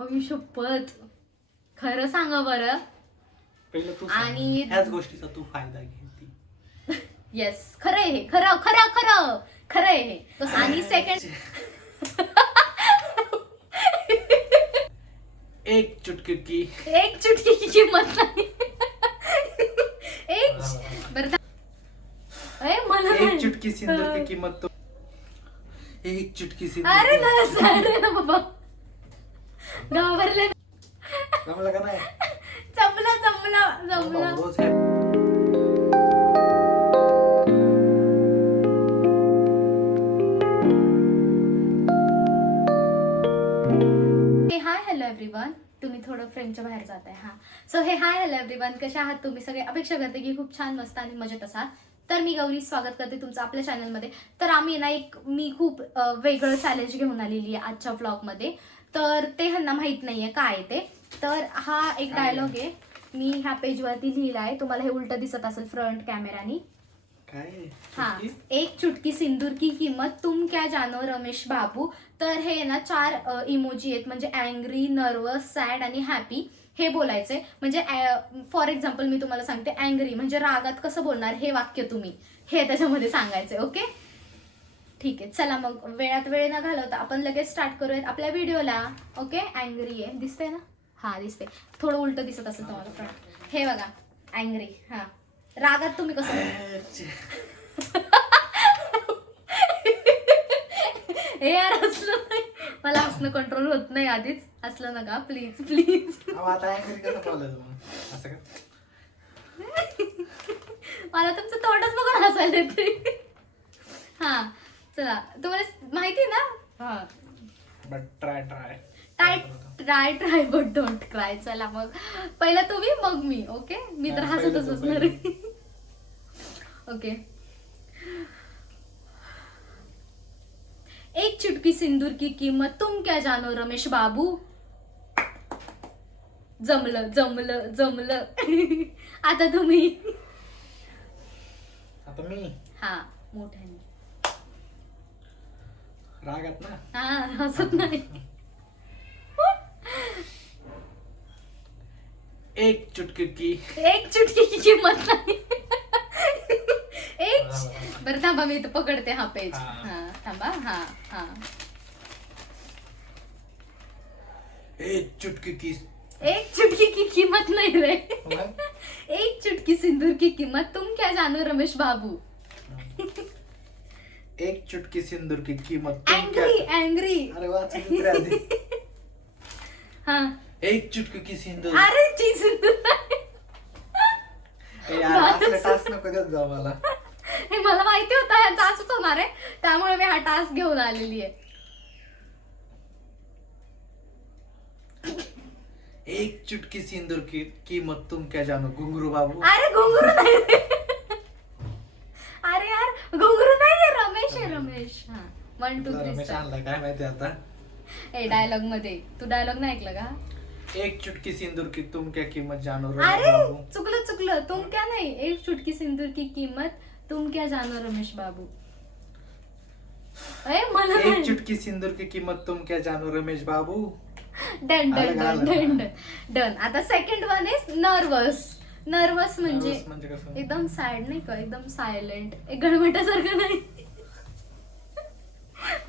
शपथ, खरं सांगा बरं. पहिलं तू आणि ह्याच गोष्टीचा तू फायदा घेती. येस, खरं आहे हे, खरं खरं खरं खरं आहे हे. आणि सेकंड, एक चुटकी की किंमत नाही. बरं मला एक चुटकी सिंदूर की किंमत तो एक चुटकी सिंदूर. अरे ना बाबा, घाबरले. जमलं का नाही? जमला. रोज है. Hi hello everyone. तुम्ही थोडं फ्रेमच्या बाहेर जात आहे. सो हाय हॅलो एव्हरीवन, कशा आहात तुम्ही सगळे? अपेक्षा करते की खूप छान, मस्त आणि मजेत असाल. तर मी गौरी स्वागत करते तुमचं आपल्या चॅनलमध्ये. तर आम्ही ना मी खूप वेगळं चॅलेंज घेऊन आलेली आहे आजच्या व्लॉगमध्ये. तर ते ह्यांना माहित नाहीये काय ते. तर हा एक डायलॉग आहे, मी ह्या पेजवरती लिहिला आहे. तुम्हाला हे उलट दिसत असेल फ्रंट कॅमेरानी. काय? एक चुटकी सिंदूर की किंमत तुम क्या जानो रमेश बाबू. तर हे ना 4 इमोजी आहेत, म्हणजे अँग्री, नर्वस, सॅड आणि हॅपी. हे बोलायचे. म्हणजे फॉर एक्झाम्पल मी तुम्हाला सांगते, अँग्री म्हणजे रागात कसं बोलणार हे वाक्य तुम्ही हे त्याच्यामध्ये सांगायचे. ओके, ठीक आहे. चला मग वेळात वेळ न घालवता आपण लगेच स्टार्ट करूयात आपल्या व्हिडिओला. ओके, अँग्री आहे, दिसतंय ना? दिसते. थोडं उलट दिसत असेल तुम्हाला फ्रंट. हे बघा, अँग्री. रागात तुम्ही कसं हे यार, हसलं नाही, मला हसणं कंट्रोल होत नाही. आधीच हसलं नका प्लीज प्लीज. मला तुमचं तोंडच बघून हसायला येते. चला, तुम्हाला माहिती ना? Try but don't cry. चला मग पहिला तुम्ही मग मी. ओके, मी तर हसतच बसणार आहे. ओके, एक चुटकी सिंदूर की किंमत तुम क्या जानो रमेश बाबू. जमलं. आता तुम्ही. आता मी मोठ्याने. रागात ना? हसत नाही. एक चुटकी की किंमत नाही. बरं थांबा, मी इथं पकडते हा पेज. थांबा. एक चुटकी की किंमत नहीं रे. एक चुटकी सिंदूर की कीमत तुम क्या जानो रमेश बाबू. एक चुटकी सिंदूर की कीमत एंग्री. अरे वाह, एक चुटकी की सिंदूर. अरे जी सिंदूर टास्क नको देत जाऊ मला. हे मला माहिती होतं ह्याचा असंच होणार आहे, त्यामुळे मी हा टास्क घेऊन आलेली आहे. एक चुटकी सिंदूर की कीमत तुम क्या जानो घुंगरू बाबू. अरे घुंगरू नाही. अरे यार, घुंगरू नाही, रमेश. 1 2 3 रमेश आणला काय माहिती आता. डायलॉग मध्ये तू डायलॉग नाही ऐकलं का? एक चुटकी सिंदूर की तुम क्या कीमत जानो रमेश अरे बाबू. चुकलं. तुम क्या नाही, एक चुटकी सिंदूर की कीमत तुम क्या जानो रमेश बाबू. मला एक चुटकी सिंदूर की कीमत तुम क्या जानो रमेश बाबू. डन. आता सेकंड वन इज नर्वस म्हणजे कसं? एकदम सॅड नाही का, एकदम सायलेंट, एक गणमटासारखं नाही.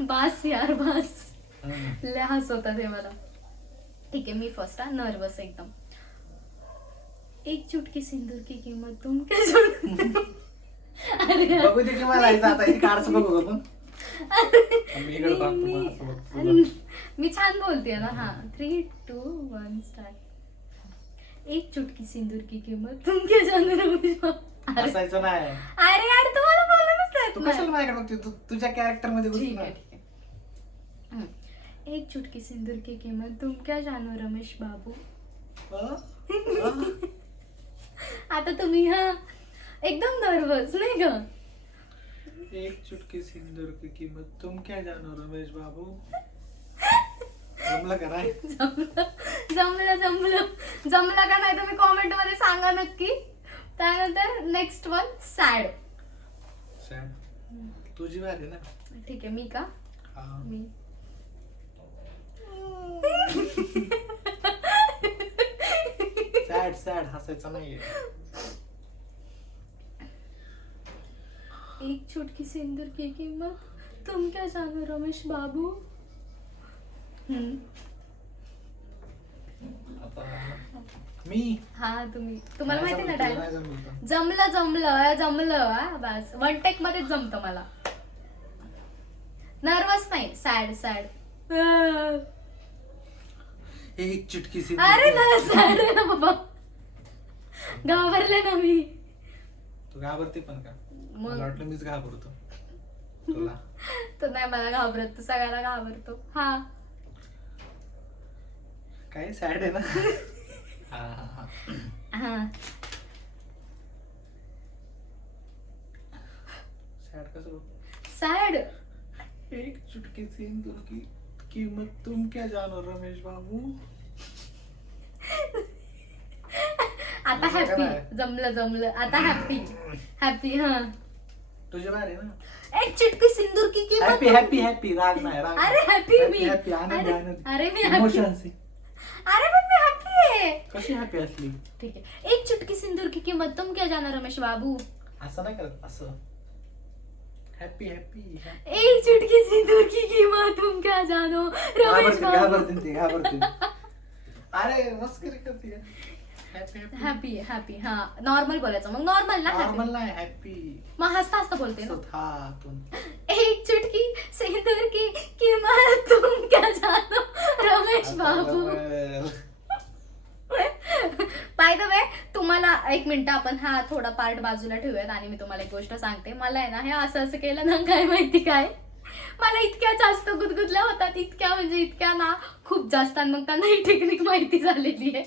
बास यार, बास. लय हसवतात हे मला. ठीक आहे, मी फर्स्ट. नर्वस एकदम. एक चुटकी सिंदूर की किंमत तुम क्या जानो. अरे बघू दे की मला आता हे कार्ड्स बघू आपण. मी छान बोलते ना. 3 2 1 स्टार्ट. एक चुटकी सिंदूर की किंमत तुम क्या जानो रमेश बाबू. हसायचं नाही. अरे यार, तुम्हाला बोलणंच तू कशाला माझ्याकडे बघते? तुझ्या कॅरेक्टर मध्ये ठीक आहे. एक चुटकी सिंदूर की कीमत तुम क्या जानो रमेश बाबू. आता तुम्ही एकदम नर्वस नाही का? एक चुटकी सिंदूर की कीमत तुम क्या जानो रमेश बाबू. जमलं का नाही? जमलं का नाही तुम्ही कॉमेंट मध्ये सांगा नक्की. त्यानंतर नेक्स्ट वन सॅड. तुझी बारी ना. ठीक आहे, मी का? मी सॅड हसायचं नाहीये. एक चुटकी सिंदूर की कीमत तुम क्या जानो रमेश बाबू. आता मी हा तुम्हाला माहिती ना नाही डायलॉग. जमलं. जमलं जमलं जमलं हा बस वन टेक मध्येच जमतं मला. नर्वस नाही, सॅड सॅड. एक चुटकी अरे सिंदूर. ना सॅड ना बाबा, घाबरले ना मी. तू घाबरते पण का? मग मला वाटलं मीच घाबरतो तुला. तो नाही मला घाबरत, तो सगळ्याला घाबरतो. हा काय सॅड आहे ना. हा हा हा. हा सॅड कसं? सॅड. एक चुटकी सिंदूर की कीमत तुम क्या जानो रमेश बाबू. आता तुझं हॅपी. काय? जमलं जमलं आता हॅपी. हॅपी. हा तुझ्या बारे ना. एक चिटकी सिंदूर की कीमत. Happy happy happy. राग नाही राग. अरे हॅपी मी. हॅपी आनंद अरे आनंद. अरे मी हॅपी. इमोशन्स. अरे पण मी हॅपी आहे. कशी हॅपी असली? ठीक आहे. एक चुटकी सिंदूर की किंमत तुम क्या जानो रमेश बाबू. असं नाही करत असं. Happy happy. एक चुटकी सिंदूर की कीमत तुम क्या जानो रमेश बाबू. घाबरते ते घाबरते. अरे मस्करी करते. Happy happy. Happy happy. हा नॉर्मल बोलायचं मग. नॉर्मल ना नॉर्मल happy. नाही हॅपी. मग हसता हसता बोलते ना. हातून. एक चुटकी सिंदूर की कीमत तुम क्या जानो रमेश बाबू. बाय द वे तुम्हाला एक मिनिट, आपण हा थोडा पार्ट बाजूला ठेवूयात आणि मी तुम्हाला एक गोष्ट सांगते. मला आहे ना हे असं असं केलं ना, काय माहिती काय, मला इतक्या जास्त गुदगुदल्या होतात, इतक्या म्हणजे इतक्या ना खूप जास्त. आणि मग त्यांना ही टेक्निक माहिती झालेली आहे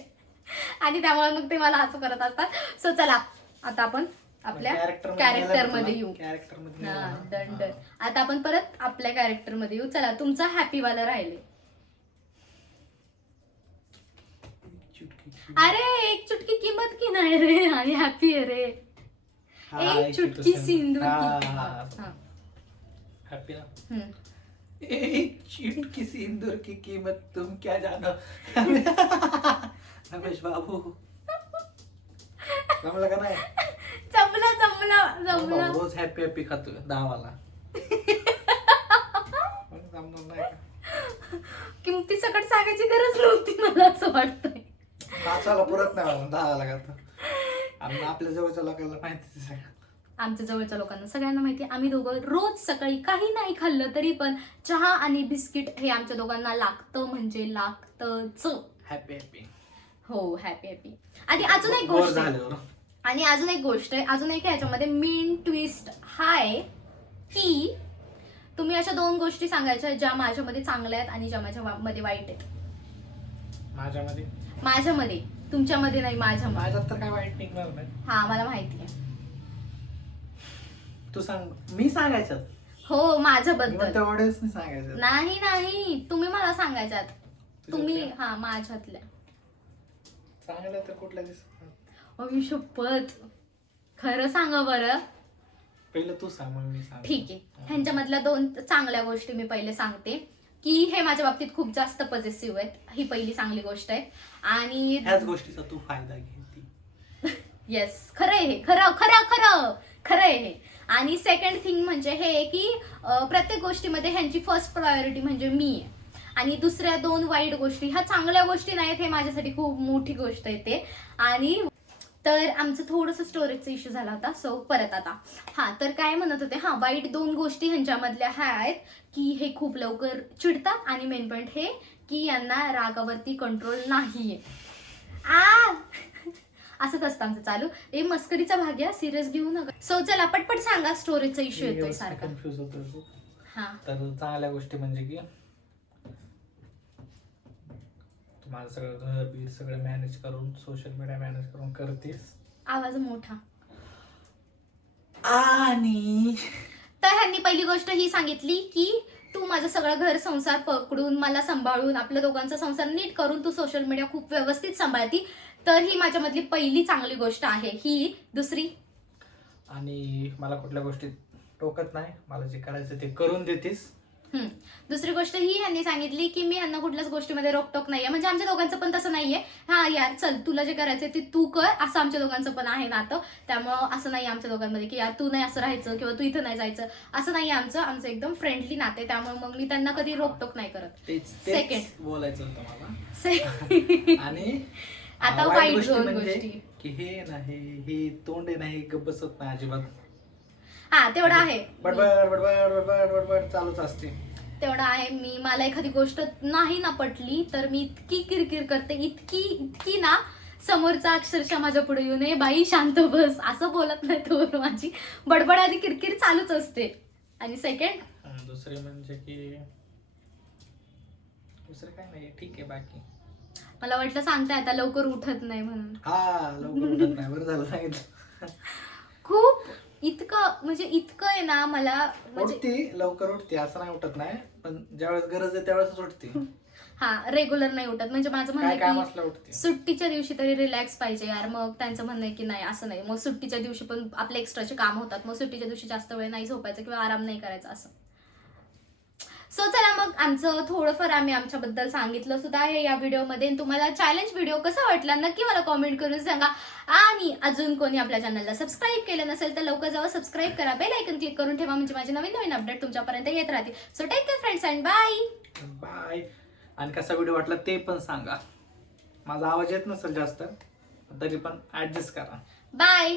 आणि त्यामुळे मग ते मला असं करत असतात. सो चला आता आपण आपल्या कॅरेक्टर मध्ये येऊ. कॅरेक्टर मध्ये हा गेला ना? Done done. आता आपण परत आपल्या कॅरेक्टर मध्ये येऊ. चला तुमचा हॅपी वाला राहिले. चुटकी. अरे एक चुटकी किंमत की नाही रे, आणि हॅपी आहे रे. हा, एक चुटकी सिंदूर की हा, कीमत. हा. हा. हॅपी ना. हम्म. एक चुटकी सिंदूर की कीमत तुम क्या जानो रमेश बाबू. जमलं का नाही? जमलं जमलं जमलं. रोज हॅपी हॅपी खातो दावाला. जमणार नाही का? किमती सकट सांगायची गरज नव्हती मला असं वाटतंय. नाचायला पुरत नाही मला दावाला खातो. आणि आपल्या जवळच्या लोकांना माहिती सगळं. आमच्या जवळच्या लोकांना सगळ्यांना माहिती, आम्ही दोघं रोज सकाळी काही नाही खाल्लं तरी पण चहा आणि बिस्किट हे आमच्या दोघांना लागतं म्हणजे लागतच. Happy happy. हो हॅपी हॅपी. आणि अजून एक गोष्ट आहे. अजून एक गोष्ट आहे, अजून एक ह्याच्यामध्ये मेन ट्विस्ट हा आहे की तुम्ही अशा दोन गोष्टी सांगायच्या ज्या माझ्यामध्ये चांगल्या आहेत आणि ज्या माझ्यामध्ये वाईट आहेत. माझ्यामध्ये माझ्यामध्ये, तुमच्यामध्ये नाही, माझ्यामध्ये. माझ्यात तर काय वाईट निघणार नाही. हा मला माहिती आहे. तू सांग. मी सांगायच्यात. हो माझ्याबद्दल तेवढेच नाही सांगायचं. नाही नाही, तुम्ही मला सांगायच्यात. तुम्ही तुझ्यातल्या? हा माझ्यातल्या. चांगलं तर कुठल्या दिसत. शपथ खरं सांगा बरं. पहिलं तू सांग मग मी सांग. ठीक आहे. ह्यांच्यामधल्या दोन चांगल्या गोष्टी मी पहिले सांगते की हे माझ्या बाबतीत खूप जास्त पॉझिटिव्ह आहेत. ही पहिली चांगली गोष्ट आहे. आणि ह्याच गोष्टीचा तू फायदा घेते. येस खरं आहे हे. खरं खरं खरं खरं आहे हे. आणि सेकंड थिंग म्हणजे हे की प्रत्येक गोष्टीमध्ये ह्यांची फर्स्ट प्रायोरिटी म्हणजे मी आहे. आणि दुसऱ्या दोन वाईट गोष्टी ह्या चांगल्या गोष्टी नाहीत, हे माझ्यासाठी खूप मोठी गोष्ट आहे ते. आणि तर आमचं थोडंसं स्टोरेजचा इश्यू झाला होता. सो परत आता हा तर काय म्हणत होते, हा वाईट दोन गोष्टी ह्यांच्यामधल्या ह्या आहेत की हे खूप लवकर चिडतात आणि मेन पॉईंट हे की यांना रागावरती कंट्रोल नाहीये. असंच असतं आमचं चालू. हे मस्करीचा भाग आहे, सिरियस घेऊ नका. सो चला पटपट सांगा, स्टोरेजचा इश्यू येतोय सारखा. कन्फ्युज होतो. हा तर चांगल्या गोष्टी म्हणजे की तुम्हाला सगळं घर बीर सगळं मॅनेज करून, सोशल मीडिया मॅनेज करून करतेस. आवाज मोठा. आणि तर ह्यांनी पहिली गोष्ट ही सांगितली की तू माझं सगळं घर संसार पकडून मला सांभाळून आपल्या दोघांचा संसार नीट करून तू सोशल मीडिया खूप व्यवस्थित सांभाळती. तर ही माझ्यामधली पहिली चांगली गोष्ट आहे ही. दुसरी, आणि मला कुठल्या गोष्टीत टोकत नाही. मला जे करायचं ते करून देतेस. दुसरी गोष्ट ही ह्यांनी सांगितली की मी ह्यांना कुठल्याच गोष्टीमध्ये रोकटोक नाहीये, म्हणजे आमच्या दोघांचं पण तसं नाहीये. हा यार चल तुला जे करायचंय ते तू कर, असं आमच्या दोघांचं पण आहे नातं. त्यामुळं असं नाही आमच्या दोघांमध्ये की यार तू नाही असं राहायचं किंवा तू इथं नाही जायचं, असं नाही. आमचं एकदम फ्रेंडली नाते, त्यामुळे मग मी त्यांना कधी रोकटोक नाही करत. तेच बोलायचं होतं मला. आणि आता वाईट वाईट गोष्टी दोन म्हणजे गोष्टी. की हे नाही, हे तोंड आहे नाही गप्प बसत नाही अजिबात. हा तेवढं आहे, बडबड बडबड बडबड बडबड चालूच असते. तेवढं आहे. मला एखादी गोष्ट नाही ना पटली तर मी इतकी किरकिर करते, इतकी ना, समोरचा अक्षरशः माझ्या पुढे येऊ नये बाई शांत बस असं बोलत नाही तो. माझी बडबड आणि किरकिर चालूच असते. आणि सेकंड दुसरी म्हणजे की दुसरं काय नाही, ठीक आहे. बाकी मला वाटलं सांगताय आता लवकर उठत नाही म्हणून. हा लवकर उठत नाही, बरं झालं सांगितलं. खूप इतकं आहे ना मला, म्हणजे उठती लवकर, उठते असं नाही उठत नाही, पण ज्यावेळेस गरज आहे त्यावेळेस उठते. हा रेग्युलर नाही उठत. म्हणजे माझं म्हणणं काय काम आहे असलं उठते. की सुट्टीच्या दिवशी तरी रिलॅक्स पाहिजे यार. मग त्यांचं म्हणणं आहे की नाही असं नाही, मग सुट्टीच्या दिवशी पण आपले एक्स्ट्राचे काम होतात, मग सुट्टीच्या दिवशी जास्त वेळ नाही झोपायचं किंवा आराम नाही करायचा असं. सो चला मग आमचं थोडंफार आम्ही आमच्याबद्दल सांगितलं सुद्धा आहे या व्हिडिओमध्ये. तुम्हाला चॅलेंज व्हिडिओ कसा वाटला नक्की मला कॉमेंट करून सांगा. आणि अजून कोणी आपल्या चॅनलला सबस्क्राईब केलं नसेल तर लवकर जाऊन सबस्क्राईब करा, बेल आयकन क्लिक करून ठेवा, म्हणजे माझे नवीन अपडेट तुमच्यापर्यंत येत राहतील. So take care friends and bye bye. आणि कसा व्हिडिओ वाटला ते पण सांगा. माझा आवाज येत नसेल जास्त तरी पण ऍडजस्ट करा. बाय.